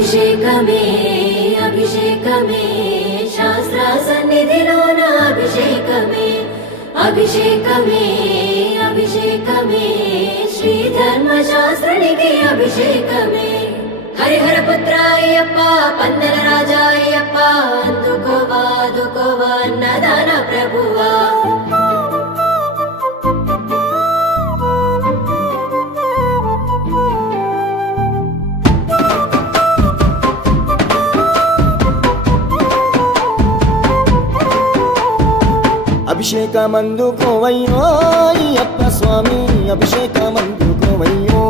అభిషేకమే అభిషేకమే శాస్త్ర సన్నిధిలోన అభిషేకమే అభిషేకమే అభిషేకమే శ్రీ ధర్మశాస్త్రునికి అభిషేకమే హరిహర పుత్ర అయ్యప్ప పందల రాజా అయ్యప్ప అందుకోవా అందుకోవా అన్నదాన ప్రభువా అభిషేకమందుకోవయ్యో అయ్యప్ప స్వామి అభిషేకమందుకోవయ్యో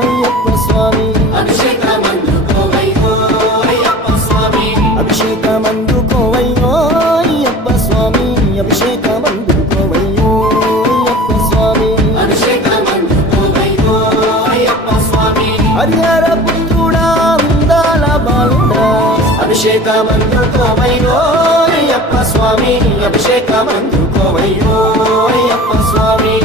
అయ్యప్ప స్వామి అభిషేకమందుకోవయ్యో అయ్యప్ప స్వామి అభిషేకమందుకోవయ్యో అయ్యప్ప స్వామి అభిషేకమందుకోవయ్యో అయ్యప్ప స్వామి అభిషేకమందుకోవయ్యో అయ్యప్ప స్వామి హరిహర పుత్రుడా ఉందాల బాలుడా అభిషేకమందుకోవయ్యో అయ్యప్ప స్వామి అభిషేకమందుకోవయ్యో అయ్యప్ప స్వామి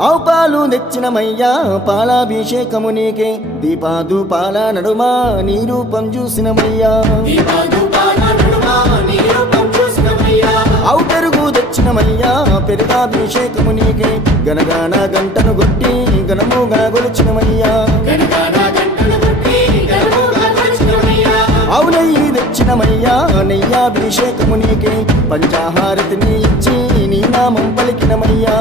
ఆవు పాలు తెచ్చినమయ్యా పాలాభిషేకము నీకే దీపాదుపాల నడుమ నీ రూపం చూసినమయ్యా ఆవు పెరుగు తెచ్చినమయ్యా పెరుగాభిషేకము నీకే గనగాన గంటను కొట్టి గణముగా గొలిచినమయ్యా ఆవు నెయ్యి తెచ్చినమయ్యా నెయ్యాభిషేకము నీకే పంచాహారతిని ఇచ్చి నీ నామం పలికినమయ్యా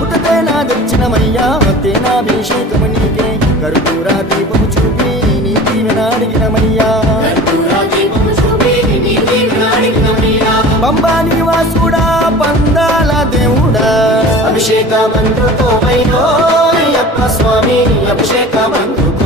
పుట్టతేనా తెచ్చినమయ్యా తేనాభిషేకము నీకే కర్పూర దీపము చూపి నీ దీవెన అడిగినమయ్యా పంబా నివాసుడా పందాల దేవుడా అభిషేకమందుకోవయ్యో అయ్యప్ప స్వామి అభిషేకమందుకోవయ్యో